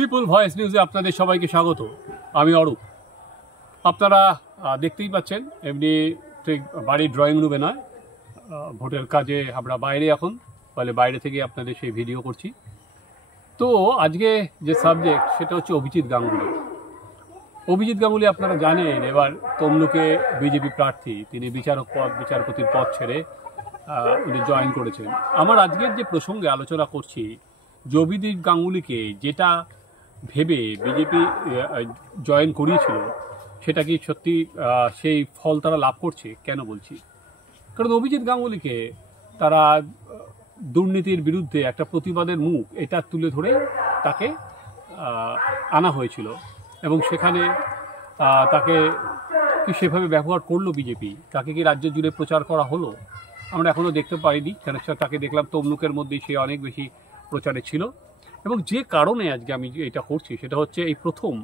People voice নিউজে আপনাদের সবাইকে স্বাগত। আমি অরূপ। আপনারা দেখতেই পাচ্ছেন, এমনি ঠিক বাড়ির ড্রয়িং রুমে নয়, ভোটের কাজে আমরা বাইরে এখন, ফলে বাইরে থেকে আপনাদের সেই ভিডিও করছি। তো আজকে যে সাবজেক্ট সেটা হচ্ছে অভিজিৎ গাঙ্গুলি। অভিজিৎ গাঙ্গুলি আপনারা জানেন এবার তমলুকে বিজেপি প্রার্থী, তিনি বিচারপতির পদ ছেড়ে উনি জয়েন করেছেন। আমার আজকের যে প্রসঙ্গে আলোচনা করছি, যে অভিজিৎ গাঙ্গুলিকে যেটা ভেবে বিজেপি জয়েন করিয়েছিল, সেটা কি সত্যি সেই ফল তারা লাভ করছে? কেন বলছি? কারণ অভিজিৎ গাঙ্গুলিকে তারা দুর্নীতির বিরুদ্ধে একটা প্রতিবাদের মুখ এটা তুলে ধরে তাকে আনা হয়েছিল, এবং সেখানে তাকে কি সেভাবে ব্যবহার করলো বিজেপি? তাকে কি রাজ্য জুড়ে প্রচার করা হলো? আমরা এখনও দেখতে পাইনি, কেন তাকে দেখলাম তমলুকের মধ্যেই সে অনেক বেশি প্রচারে ছিল। এবং যে কারণে আজকে আমি এটা করছি সেটা হচ্ছে, এই প্রথম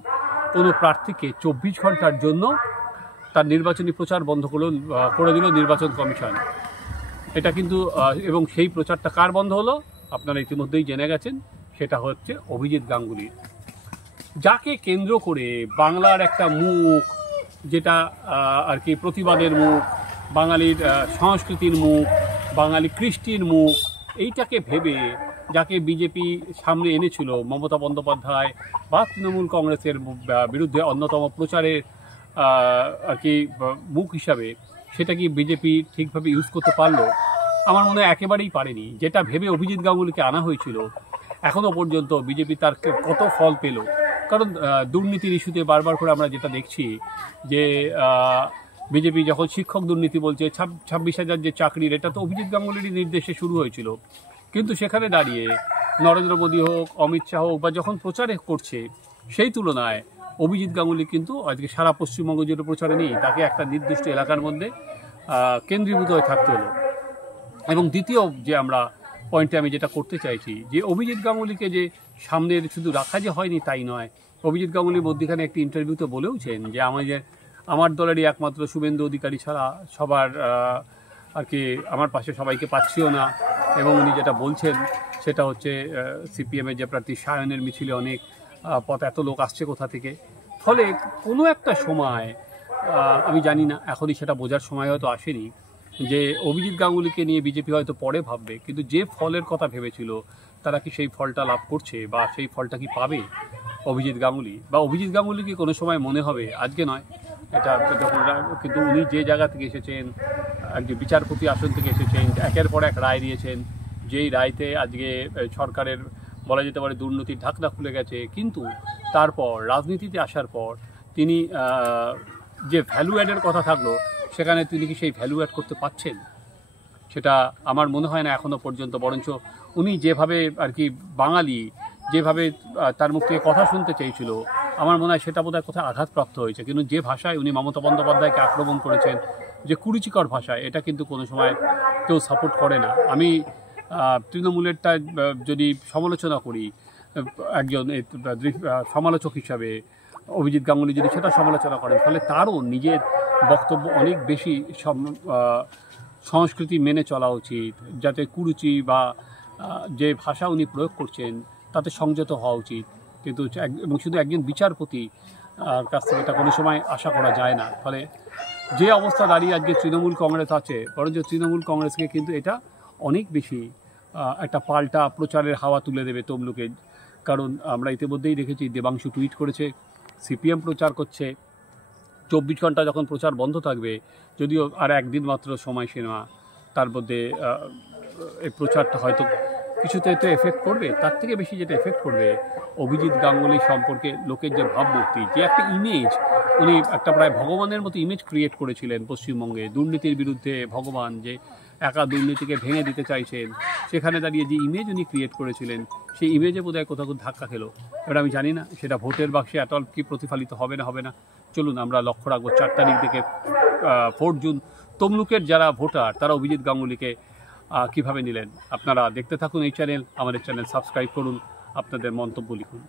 কোনো প্রার্থীকে 24 ঘন্টার জন্য তার নির্বাচনী প্রচার বন্ধ করে দিল নির্বাচন কমিশন। এটা কিন্তু এবং সেই প্রচারটা কার বন্ধ হলো আপনারা ইতিমধ্যেই জেনে গেছেন, সেটা হচ্ছে অভিজিৎ গাঙ্গুলির, যাকে কেন্দ্র করে বাংলার একটা মুখ, যেটা আর কি প্রতিবাদের মুখ, বাঙালির সংস্কৃতির মুখ, বাঙালি কৃষ্টির মুখ, এইটাকে ভেবে যাকে বিজেপি সামনে এনেছিল মমতা বন্দ্যোপাধ্যায় বা তৃণমূল কংগ্রেসের বিরুদ্ধে অন্যতম প্রচারের আর কি মুখ হিসাবে, সেটা কি বিজেপি ঠিকভাবে ইউজ করতে পারলো? আমার মনে হয় একেবারেই পারেনি। যেটা ভেবে অভিজিৎ গাঙ্গুলিকে আনা হয়েছিল, এখনও পর্যন্ত বিজেপি তার কত ফল পেল? কারণ দুর্নীতির ইস্যুতে বারবার করে আমরা যেটা দেখছি যে বিজেপি যখন শিক্ষক দুর্নীতি বলছে, 26,000 যে চাকরির, এটা তো অভিজিৎ গাঙ্গুলিরই নির্দেশে শুরু হয়েছিল। কিন্তু সেখানে দাঁড়িয়ে নরেন্দ্র মোদী হোক, অমিত শাহ হোক, বা যখন প্রচারে করছে, সেই তুলনায় অভিজিৎ গাঙ্গুলি কিন্তু আজকে সারা পশ্চিমবঙ্গ জুড়ে প্রচারে নেই, তাকে একটা নির্দিষ্ট এলাকার মধ্যে কেন্দ্রীভূত হয়ে থাকতে হলো। এবং দ্বিতীয় যে আমরা পয়েন্টে আমি যেটা করতে চাইছি, যে অভিজিৎ গাঙ্গুলিকে যে সামনের শুধু রাখা যে হয়নি তাই নয়, অভিজিৎ গাঙ্গুলির মধ্যখানে একটি ইন্টারভিউতে বলেওছেন যে আমার দলেরই একমাত্র শুভেন্দু অধিকারী ছাড়া সবার আর কি আমার পাশে সবাইকে পাচ্ছিও না। এবং উনি যেটা বলছেন সেটা হচ্ছে সিপিএমের যে প্রার্থী সায়নের মিছিলে অনেক এত লোক আসছে কোথা থেকে। ফলে কোনো একটা সময়, আমি জানি না এখনই সেটা বোঝার সময় হয়তো আসেনি, যে অভিজিৎ গাঙ্গুলিকে নিয়ে বিজেপি হয়তো পরে ভাববে, কিন্তু যে ফলের কথা ভেবেছিল তারা কি সেই ফলটা লাভ করছে, বা সেই ফলটা কি পাবে অভিজিৎ গাঙ্গুলি? বা অভিজিৎ গাঙ্গুলি কি কোনো সময় মনে হবে, আজকে নয় এটা যখন, কিন্তু উনি যে জায়গা থেকে এসেছেন, একজন বিচারপতি আসন থেকে এসেছেন, একের পর এক রায় দিয়েছেন, যেই রায়তে আজকে সরকারের বলা যেতে পারে দুর্নীতির ঢাকনা খুলে গেছে, কিন্তু তারপর রাজনীতিতে আসার পর তিনি যে ভ্যালু অ্যাডের কথা থাকলো, সেখানে তিনি কি সেই ভ্যালু অ্যাড করতে পারছেন? সেটা আমার মনে হয় না এখনও পর্যন্ত। বরঞ্চ উনি যেভাবে আর কি বাঙালি যেভাবে তার মুখ থেকে কথা শুনতে চেয়েছিল, আমার মনে হয় সেটা বোধহয় কোথায় আঘাতপ্রাপ্ত হয়েছে। কিন্তু যে ভাষায় উনি মমতা বন্দ্যোপাধ্যায়কে আক্রমণ করেছেন, যে কুরুচিকর ভাষায়, এটা কিন্তু কোনো সময় কেউ সাপোর্ট করে না। আমি তৃণমূলেরটা যদি সমালোচনা করি, একজন সমালোচক হিসাবে অভিজিৎ গাঙ্গুলি যদি সেটা সমালোচনা করেন, ফলে তারও নিজের বক্তব্য অনেক বেশি সংস্কৃতি মেনে চলা উচিত, যাতে কুরুচি বা যে ভাষা উনি প্রয়োগ করছেন তাতে সংযত হওয়া উচিত। কিন্তু এবং শুধু একজন বিচারপতি কাছ থেকে এটা কোনো সময় আশা করা যায় না। ফলে যে অবস্থা দাঁড়িয়ে আজকে তৃণমূল কংগ্রেস আছে, বরঞ্চ তৃণমূল কংগ্রেসকে কিন্তু এটা অনেক বেশি একটা পাল্টা প্রচারের হাওয়া তুলে দেবে তমলুকে। কারণ আমরা ইতিমধ্যেই দেখেছি, দেবাংশু টুইট করেছে, সিপিএম প্রচার করছে, 24 ঘন্টা যখন প্রচার বন্ধ থাকবে, যদিও আর একদিন মাত্র সময়সীমা, তার মধ্যে এই প্রচারটা হয়তো কিছুতে তো এফেক্ট করবে। তার থেকে বেশি যেটা এফেক্ট করবে, অভিজিৎ গাঙ্গুলি সম্পর্কে লোকের যে ভাবমূর্তি, যে একটা ইমেজ, উনি একটা প্রায় ভগবানের মতো ইমেজ ক্রিয়েট করেছিলেন পশ্চিমবঙ্গে, দুর্নীতির বিরুদ্ধে ভগবান, যে একা দুর্নীতিকে ভেঙে দিতে চাইছেন, সেখানে দাঁড়িয়ে যে ইমেজ উনি ক্রিয়েট করেছিলেন, সেই ইমেজে বোধহয় কোথাও ধাক্কা খেলো। এবার আমি জানি না সেটা ভোটের বাক্সে এত কি প্রতিফলিত হবে না হবে না। চলুন আমরা লক্ষ্য রাখবো 4 তারিখ থেকে 4 জুন তমলুকের যারা ভোটার তারা অভিজিৎ গাঙ্গুলিকে কীভাবে নিলেন। আপনারা দেখতে থাকুন এই চ্যানেল, আমাদের চ্যানেল সাবস্ক্রাইব করুন, আপনাদের মন্তব্য লিখুন।